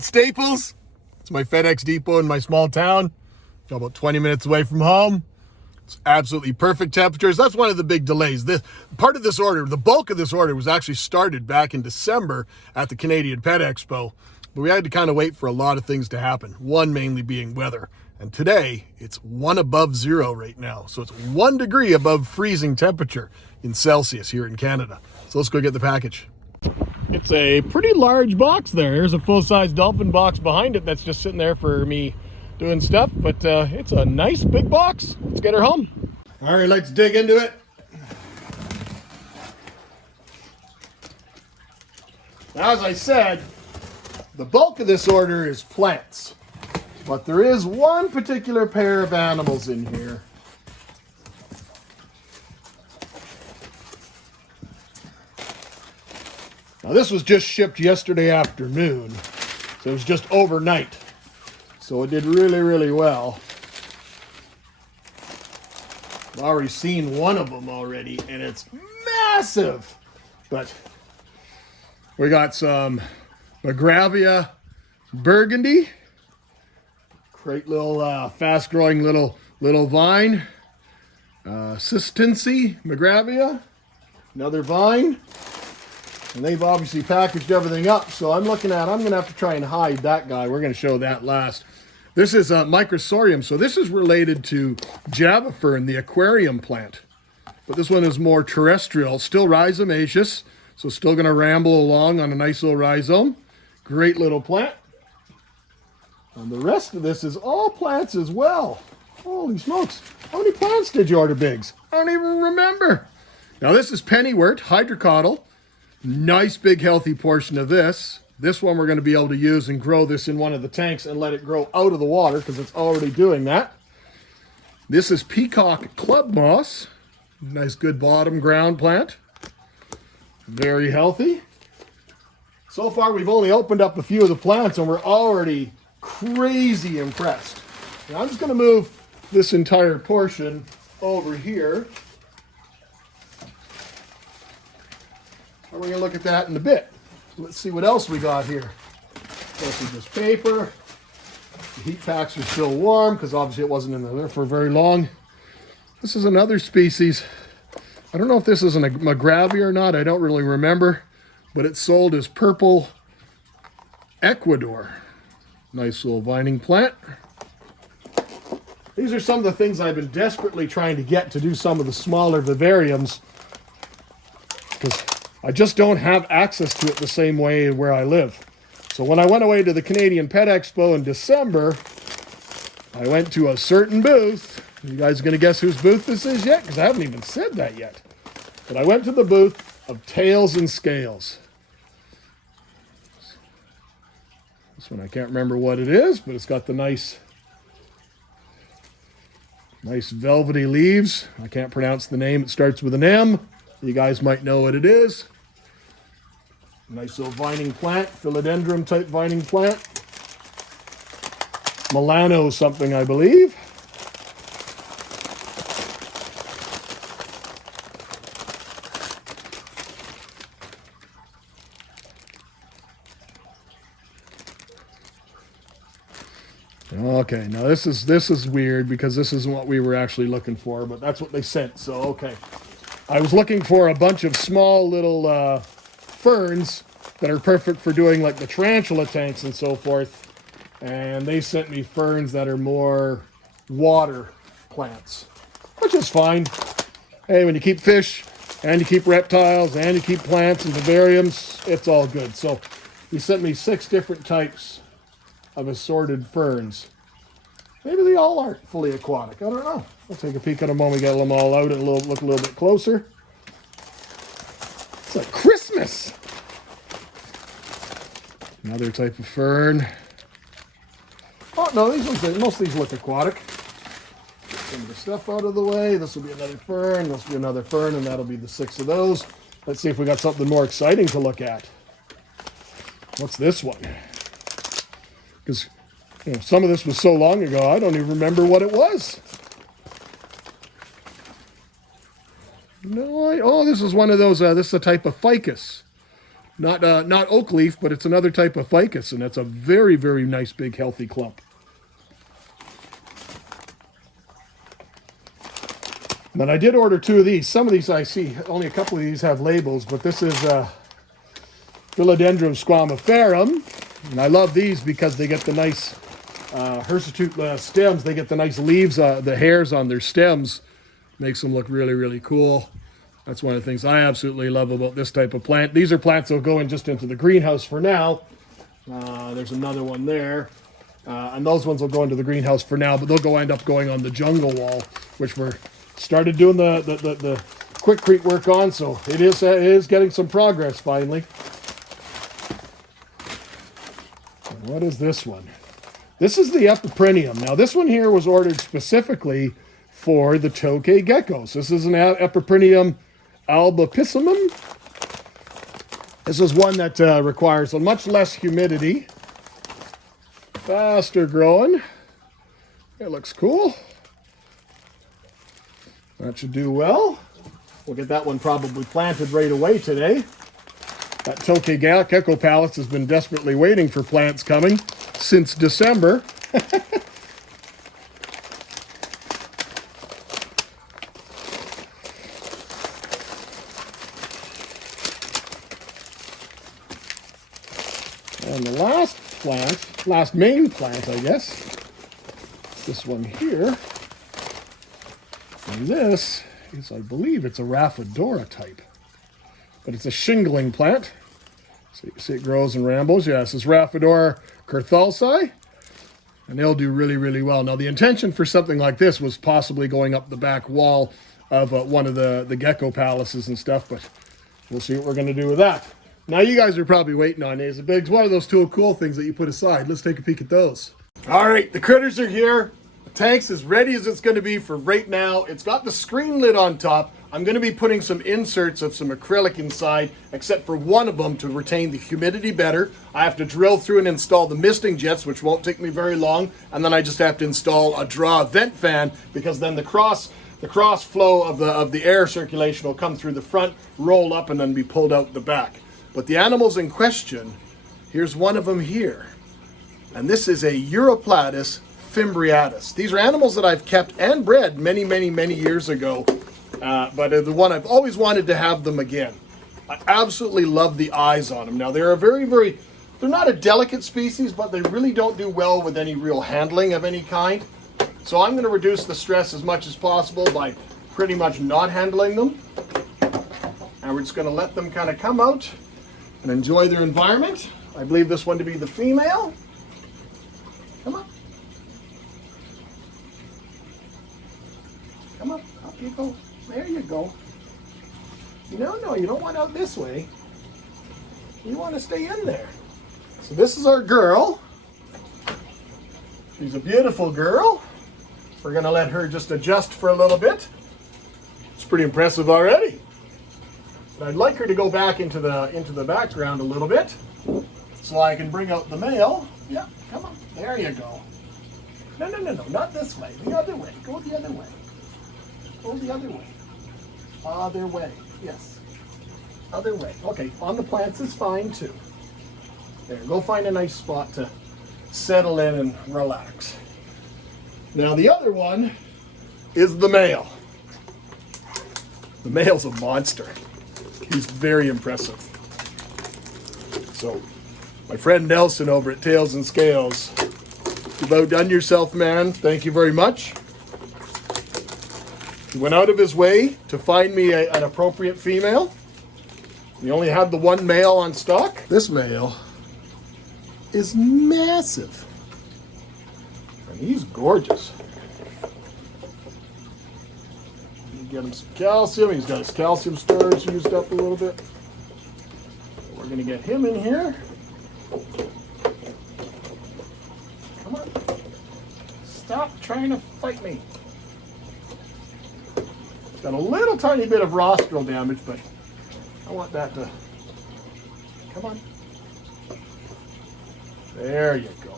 at Staples. It's my FedEx depot in my small town. About 20 minutes away from home. It's absolutely perfect temperatures. That's one of the big delays. This part of this order, the bulk of this order was actually started back in December at the Canadian Pet Expo. But we had to kind of wait for a lot of things to happen. One mainly being weather. And today, it's 1 above 0 right now. So it's 1 degree above freezing temperature in Celsius here in Canada. So let's go get the package. It's a pretty large box there. There's a full-size dolphin box behind it that's just sitting there for me doing stuff. But it's a nice big box. Let's get her home. All right, let's dig into it. Now, as I said, the bulk of this order is plants. But there is one particular pair of animals in here. Now this was just shipped yesterday afternoon, so it was just overnight. So it did really, really well. I've already seen one of them already, and it's massive. But we got some Vivarium Burgundy. Great little fast-growing little vine. Cistency Vivarium, another vine. And they've obviously packaged everything up, so I'm going to have to try and hide that guy. We're going to show that last. This is a Microsorium, so this is related to Java fern, the aquarium plant. But this one is more terrestrial, still rhizomaceous, so still going to ramble along on a nice little rhizome. Great little plant. And the rest of this is all plants as well. Holy smokes. How many plants did you order, Biggs? I don't even remember. Now this is pennywort, hydrocotyl. Nice big healthy portion of this. This one we're going to be able to use and grow this in one of the tanks and let it grow out of the water because it's already doing that. This is peacock club moss. Nice good bottom ground plant. Very healthy. So far we've only opened up a few of the plants and we're already crazy impressed. Now I'm just going to move this entire portion over here. We're going to look at that in a bit. Let's see what else we got here. Mostly just paper. The heat packs are still warm because obviously it wasn't in there for very long. This is another species. I don't know if this is a Vivarium or not. I don't really remember. But it's sold as purple Ecuador. Nice little vining plant. These are some of the things I've been desperately trying to get to do some of the smaller vivariums because I just don't have access to it the same way where I live. So when I went away to the Canadian Pet Expo in December, I went to a certain booth. You guys going to guess whose booth this is yet? Because I haven't even said that yet. But I went to the booth of Tails and Scales. This one I can't remember what it is, but it's got the nice velvety leaves. I can't pronounce the name. It starts with an M. You guys might know what it is. Nice little vining plant, philodendron type vining plant. Milano something, I believe. Okay, now this is weird because this isn't what we were actually looking for, but that's what they sent, so okay. I was looking for a bunch of small little ferns that are perfect for doing like the tarantula tanks and so forth, and they sent me ferns that are more water plants, which is fine. Hey, when you keep fish and you keep reptiles and you keep plants and vivariums, it's all good. So he sent me 6 different types of assorted ferns. Maybe they all aren't fully aquatic. I don't know. I'll take a peek at them when we get them all out and look a little bit closer. It's like Christmas. Another type of fern. Oh no, most of these look aquatic. Get some of the stuff out of the way. This will be another fern. This will be another fern, and that'll be the 6 of those. Let's see if we got something more exciting to look at. What's this one? Because some of this was so long ago, I don't even remember what it was. No, oh, this is one of those, this is a type of ficus. Not oak leaf, but it's another type of ficus, and it's a very, very nice, big, healthy clump. And then I did order 2 of these. Some of these I see, only a couple of these have labels, but this is Philodendron squamiferum. And I love these because they get the nice hirsute stems. They get the nice leaves, the hairs on their stems. Makes them look really, really cool. That's one of the things I absolutely love about this type of plant. These are plants that will go in just into the greenhouse for now. There's another one there. And those ones will go into the greenhouse for now, but they'll end up going on the jungle wall, which we're started doing the quickcrete work on, so it is getting some progress finally. And what is this one? This is the Epiprinium. Now this one here was ordered specifically for the tokay geckos. This is an Epiprinium albipissimum. This is one that requires a much less humidity, faster growing. It looks cool. That should do well. We'll get that one probably planted right away today. That tokay gecko palace has been desperately waiting for plants coming since December. And the last main plant, I guess, this one here. And this is, I believe it's a Rhaphodora type, but it's a shingling plant. So you see it grows and rambles. Yes, it's Rhaphodora carthalsi, and they'll do really, really well. Now the intention for something like this was possibly going up the back wall of one of the gecko palaces and stuff, but we'll see what we're going to do with that. Now you guys are probably waiting on Aza Bigs. What are those 2 cool things that you put aside? Let's take a peek at those. All right, the critters are here. The tank's as ready as it's going to be for right now. It's got the screen lid on top. I'm going to be putting some inserts of some acrylic inside, except for one of them to retain the humidity better. I have to drill through and install the misting jets, which won't take me very long. And then I just have to install a draw vent fan, because then the cross flow of the air circulation will come through the front, roll up, and then be pulled out the back. But the animals in question, here's one of them here. And this is a Uroplatus fimbriatus. These are animals that I've kept and bred many, many, many years ago, but the one I've always wanted to have them again. I absolutely love the eyes on them. Now they're they're not a delicate species, but they really don't do well with any real handling of any kind. So I'm going to reduce the stress as much as possible by pretty much not handling them. And we're just going to let them kind of come out and enjoy their environment. I believe this one to be the female. Come on. Come on, up you go. There you go. No, you don't want out this way. You want to stay in there. So this is our girl. She's a beautiful girl. We're going to let her just adjust for a little bit. It's pretty impressive already. But I'd like her to go back into the background a little bit so I can bring out the male. Yeah, come on. There you go. No, not this way. The other way. Go the other way. Go the other way. Other way. Yes. Other way. Okay, on the plants is fine too. There, go find a nice spot to settle in and relax. Now the other one is the male. The male's a monster. He's very impressive. So, my friend Nelson over at Tails and Scales, you've outdone yourself, man. Thank you very much. He went out of his way to find me an appropriate female. He only had the one male on stock. This male is massive. And he's gorgeous. Get him some calcium. He's got his calcium storage used up a little bit. We're going to get him in here. Come on. Stop trying to fight me. He's got a little tiny bit of rostral damage, but I want that to... Come on. There you go.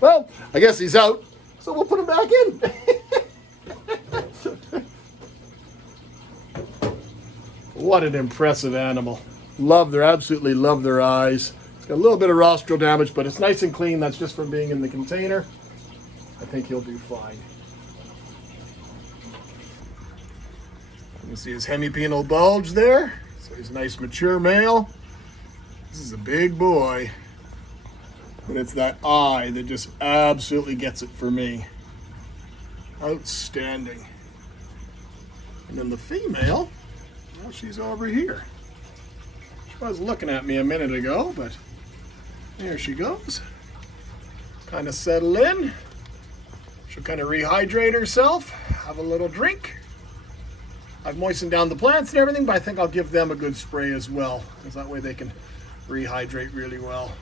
Well, I guess he's out, so we'll put him back in. what an impressive animal. Absolutely love their eyes. It's got a little bit of rostral damage, but it's nice and clean. That's just from being in the container. I think he'll do fine. You can see his hemipenal bulge there. So he's a nice mature male. This is a big boy. But it's that eye that just absolutely gets it for me. Outstanding. And then the female, well, she's over here. She was looking at me a minute ago, but there she goes. Kind of settle in. She'll kind of rehydrate herself, have a little drink. I've moistened down the plants and everything, but I think I'll give them a good spray as well, because that way they can rehydrate really well.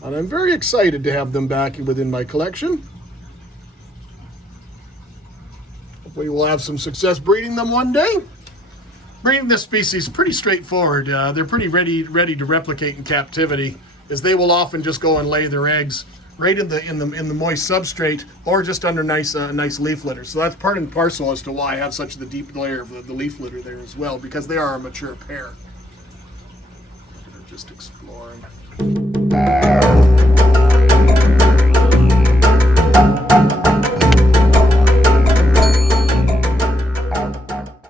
And I'm very excited to have them back within my collection. Hopefully we'll have some success breeding them one day. Breeding this species is pretty straightforward. They're pretty ready to replicate in captivity, as they will often just go and lay their eggs right in the moist substrate or just under nice leaf litter. So that's part and parcel as to why I have such the deep layer of the leaf litter there as well, because they are a mature pair. They're just exploring.